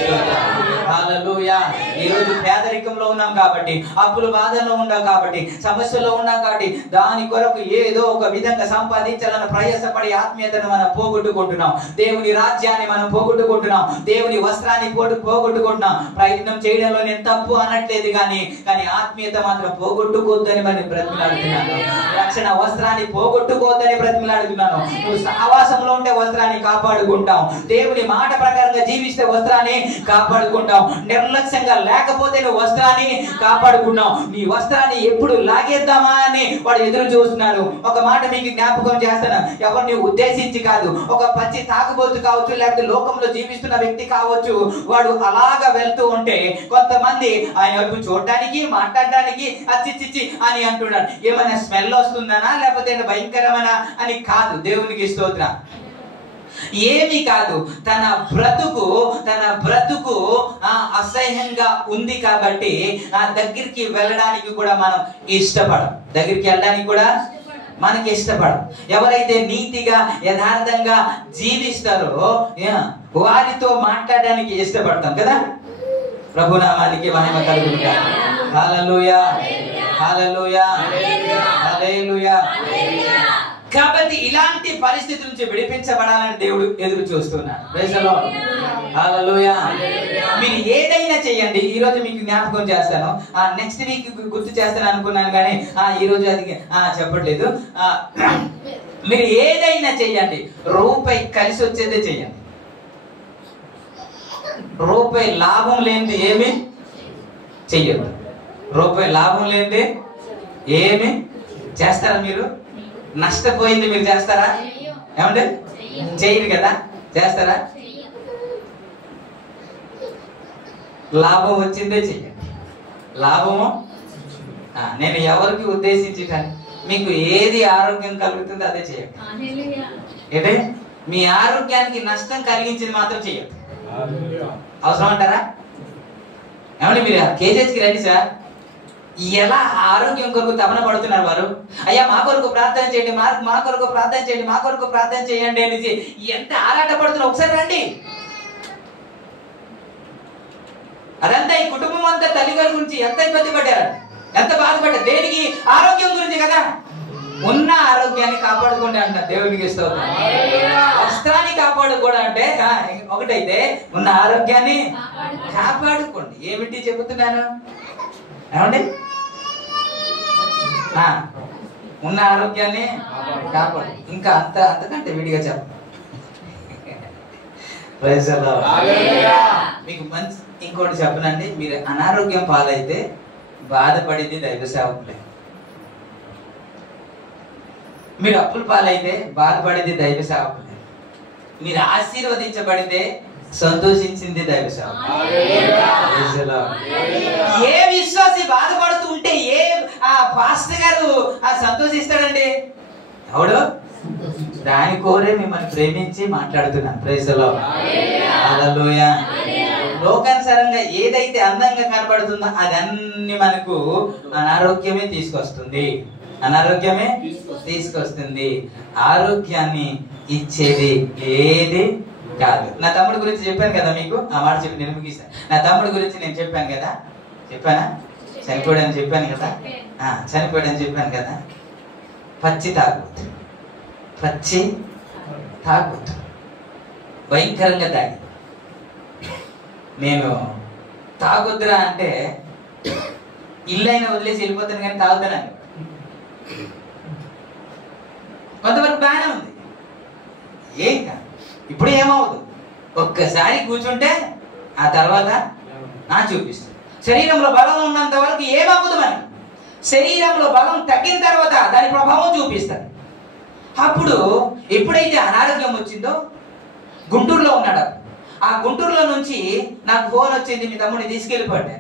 హల్లెలూయా. ఈ రోజు పేదరికంలో ఉన్నాం కాబట్టి, అప్పుల బాధల్లో ఉన్నాం కాబట్టి, సమస్యల్లో ఉన్నాం కాబట్టి దాని కొరకు ఏదో ఒక విధంగా సంపాదించాలని ప్రయాసపడి ఆత్మీయతను మనం పోగొట్టుకుంటున్నాం. దేవుని రాజ్యాన్ని మనం పోగొట్టుకుంటున్నాం. దేవుని వస్త్రాన్ని పోగొట్టుకుంటున్నాం. ప్రయత్నం చేయడంలో నేను తప్పు అనట్లేదు, కానీ ఆత్మీయత మాత్రం పోగొట్టుకోవద్దని మనం బ్రతిలాడుతున్నాను. రక్షణ వస్త్రాన్ని పోగొట్టుకోవద్దని బ్రతిమలాడుతున్నాను. నువ్వు సహవాసంలో ఉంటే వస్త్రాన్ని కాపాడుకుంటాం. దేవుని మాట ప్రకారంగా జీవిస్తే వస్త్రాన్ని కాపాడుకుంటాం. నిర్లక్ష్యంగా లేకపోతే నువ్వు వస్త్రాన్ని కాపాడుకున్నావు. నీ వస్త్రాన్ని ఎప్పుడు లాగేద్దామా అని వాడు ఎదురు చూస్తున్నాడు. ఒక మాట మీకు జ్ఞాపకం చేస్తాను, ఎవరిని ఉద్దేశించి కాదు. ఒక పచ్చి తాగుబోతు కావచ్చు, లేకపోతే లోకంలో జీవిస్తున్న వ్యక్తి కావచ్చు, వాడు అలాగా వెళ్తూ ఉంటే కొంతమంది ఆయన వైపు చూడడానికి మాట్లాడడానికి అచ్చిచ్చిచ్చి అని అంటున్నాడు. ఏమైనా స్మెల్ వస్తుందనా లేకపోతే భయంకరమైన అని కాదు. దేవునికి స్తోత్రం. ఏమీ కాదు. తన బ్రతుకు అసహ్యంగా ఉంది కాబట్టి ఆ దగ్గరికి వెళ్ళడానికి కూడా మనం ఇష్టపడం. దగ్గరికి వెళ్ళడానికి కూడా మనకి ఇష్టపడం. ఎవరైతే నీతిగా యథార్థంగా జీవిస్తారో వారితో మాట్లాడడానికి ఇష్టపడతాం కదా. ప్రభునామానికి మహిమ కలుగును గాక. హల్లెలూయా, హల్లెలూయా, హల్లెలూయా. కాబట్టి ఇలాంటి పరిస్థితి నుంచి విడిపించబడాలని దేవుడు ఎదురు చూస్తున్నాడు. Praise the lord. హల్లెలూయా. మీరు ఏదైనా చేయండి. ఈ రోజు మీకు జ్ఞాపకం చేస్తాను, నెక్స్ట్ వీక్ గుర్తు చేస్తాను అనుకున్నాను కానీ ఈ రోజు అది చెప్పట్లేదు. మీరు ఏదైనా చేయండి, రూపాయి కలిసి వచ్చేదే చేయండి. రూపాయి లాభం లేనిది ఏమి చెయ్యొద్దు. రూపాయి లాభం లేనిది ఏమి చేస్తారా? మీరు నష్టపోయింది మీరు చేస్తారా? ఏమంటే చేయరు కదా. చేస్తారా? లాభం వచ్చిందే చెయ్యండి. లాభము నేను ఎవరికి ఉద్దేశించి కానీ మీకు ఏది ఆరోగ్యం కలుగుతుందో అదే చేయండి. అంటే మీ ఆరోగ్యానికి నష్టం కలిగించింది మాత్రం చేయొద్దు. అవసరం అంటారా? ఏమంటే మీరు కేజీహెచ్కి రండి సార్. ఎలా ఆరోగ్యం కొరకు తపన పడుతున్నారు వారు. అయ్యా మా కొరకు ప్రార్థన చేయండి, మా కొరకు ప్రార్థన చేయండి, మా కొరకు ప్రార్థన చేయండి అనేసి ఎంత ఆరాట పడుతున్నారు. ఒకసారి రండి. అదంతా ఈ కుటుంబం అంతా తల్లిగారి గురించి ఎంత ఇబ్బంది పడ్డారు, ఎంత బాధపడ్డారు. దేనికి? ఆరోగ్యం గురించి కదా. ఉన్న ఆరోగ్యాన్ని కాపాడుకోండి అంట. దేవునికి స్తోత్రం. వస్త్రాన్ని కాపాడుకోవడం అంటే ఒకటైతే ఉన్న ఆరోగ్యాన్ని కాపాడుకోండి. ఏమిటి చెబుతున్నాను? ఏమండి? ఉన్న ఆరోగ్యాన్ని కాపాడు. ఇంకా అంతకంటే విడిగా చెప్ప. మీకు మంచి ఇంకోటి చెప్పనండి. మీరు అనారోగ్యం పాలైతే బాధపడింది దైవ సేవకులే. మీరు అప్పుల పాలైతే బాధపడేది దైవ సేవకులే. మీరు ఆశీర్వదించబడితే సంతోషించింది దైవ సేవకులు. ఏ విశ్వాసి బాధపడుతూ ఉంటే ఏ పాస్టర్ గారు సంతోషిస్తాడండి? ఎవడు? దాని కోరే మిమ్మల్ని ప్రేమించి మాట్లాడుతున్నాను. Praise the lord. హల్లెలూయా. లోకానుసారంగా ఏదైతే అందంగా కనబడుతుందో అదన్నీ మనకు అనారోగ్యమే తీసుకొస్తుంది. అనారోగ్యమే తీసుకొస్తుంది. ఆరోగ్యాన్ని ఇచ్చేది ఏది కాదు. నా తమ్ముడి గురించి చెప్పాను కదా మీకు. ఆ మాట చెప్పి నేను ముగిస్తాను. నా తమ్ముడి గురించి నేను చెప్పాను కదా. చెప్పానా? చనిపోయాడని చెప్పాను కదా. చనిపోయాడని చెప్పాను కదా. పచ్చి తాగొద్దు. భయంకరంగా తాగి నేను తాగొద్దురా అంటే ఇల్లైనా వదిలేసి వెళ్ళిపోతాను కానీ తాగుతానని. కొంతవరకు బాగానే ఉంది. ఏం కాదు. ఇప్పుడు ఏమవుదు? ఒక్కసారి కూర్చుంటే ఆ తర్వాత చూపిస్తుంది. శరీరంలో బలం ఉన్నంత వరకు ఏమవ్వదు మనకి. శరీరంలో బలం తగ్గిన తర్వాత దాని ప్రభావం చూపిస్తుంది. అప్పుడు ఎప్పుడైతే అనారోగ్యం వచ్చిందో గుంటూరులో ఉన్నాడు. ఆ గుంటూరులో నుంచి నాకు ఫోన్ వచ్చింది, మీ తమ్ముడిని తీసుకెళ్ళిపోయాడు.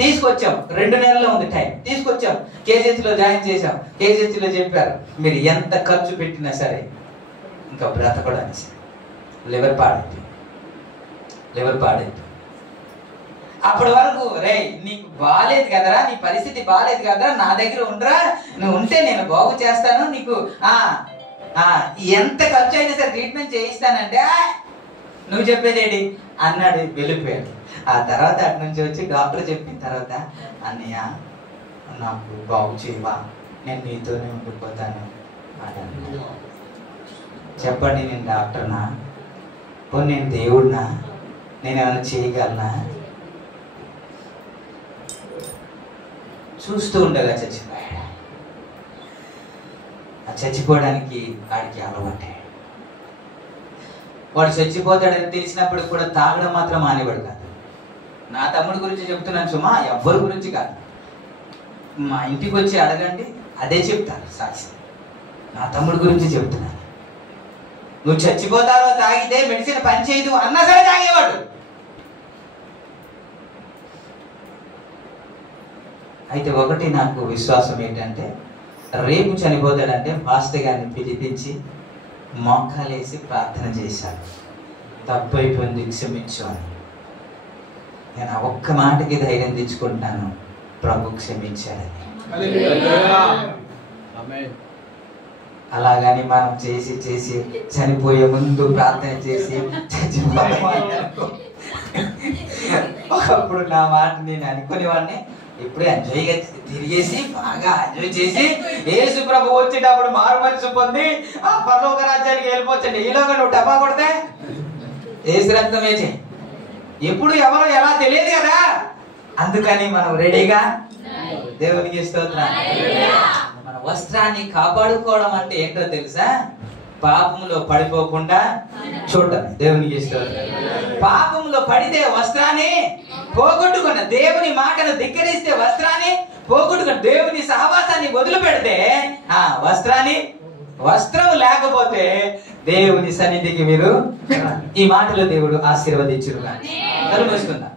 తీసుకొచ్చాం. 2 నెలల్లో ఉంది టైం. తీసుకొచ్చాం. కేజీహెచ్లో జాయిన్ చేసాం. కేజీహెచ్లో చెప్పారు మీరు ఎంత ఖర్చు పెట్టినా సరే ఇంకా బ్రతకడానికి. లివర్ పాడైంది. అప్పటి వరకు నీకు బాగాలేదు కదరా, నీ పరిస్థితి బాగాలేదు కదరా, నా దగ్గర ఉండరా, నువ్వు ఉంటే నేను బాగు చేస్తాను, నీకు ఎంత ఖర్చు అయినా సరే ట్రీట్మెంట్ చేయిస్తానంటే నువ్వు చెప్పేదేంటి అన్నాడు. వెళ్ళిపోయాడు. ఆ తర్వాత అటు నుంచి వచ్చి డాక్టర్ చెప్పిన తర్వాత అన్నయ్య నాకు బాగు చేయవా, నేను నీతోనే ఉండిపోతాను అన్నాడు. చెప్పండి, నేను డాక్టర్నా? పోనీ నేను దేవుడినా? నేను ఏమైనా చేయగలనా? చూస్తూ ఉండగా చచ్చిపోయాడు. చచ్చిపోవడానికి వాడికి అలవాటే. వాడు చచ్చిపోతాడని తెలిసినప్పుడు కూడా తాగడం మాత్రం మానేవాడు కాదు. నా తమ్ముడి గురించి చెప్తున్నాను సుమా, ఎవ్వరి గురించి కాదు. మా ఇంటికి వచ్చి అడగండి, అదే చెప్తారు సాక్షి. నా తమ్ముడి గురించి చెప్తున్నాను. నువ్వు చచ్చిపోతారో తాగితే మెడిసిన్ పనిచేయదు అన్నా సరే తాగేవాడు. అయితే ఒకటి నాకు విశ్వాసం ఏంటంటే, రేపు చనిపోతాడంటే పాస్టర్ గారిని పిలిపించి మోకాలేసి ప్రార్థన చేశాడు, తప్పు అయిపోయింది క్షమించు అని. నేను ఆ ఒక్క మాటకి ధైర్యం తెచ్చుకుంటున్నాను, ప్రభు క్షమించాడని. అలాగని మనం చేసి చేసి చనిపోయే ముందు ప్రార్థన చేసి ఒకప్పుడు నా మాట నేను అనుకునేవాడిని, ఇప్పుడే ఎంజాయ్గా తిరిగేసి బాగా ఎంజాయ్ చేసి యేసు ప్రభు వచ్చేటప్పుడు మారు మనసు పొంది ఆ పరలోక రాజ్యానికి వెళ్ళిపోవచ్చండి. ఈలోగా నువ్వు డబ్బా కొడితే యేసు రక్తం వేసి ఎప్పుడు ఎవరో ఎలా తెలియదు కదా. అందుకని మనం రెడీగా దేవునికి స్తోత్రం. మన వస్త్రాన్ని కాపాడుకోవడం అంటే ఏంటో తెలుసా? పాపంలో పడిపోకుండా చూడటం. దేవునికి స్తోత్రం. పాపంలో పడితే వస్త్రాన్ని పోగొట్టుకున్న, దేవుని మాటను ధిక్కరిస్తే వస్త్రాన్ని పోగొట్టుకున్న, దేవుని సహవాసాన్ని వదిలిపెడితే ఆ వస్త్రం లేకపోతే దేవుని సన్నిధికి మీరు ఈ మాటలు దేవుడు ఆశీర్వదించుగా. కలుమేసుకుందాం.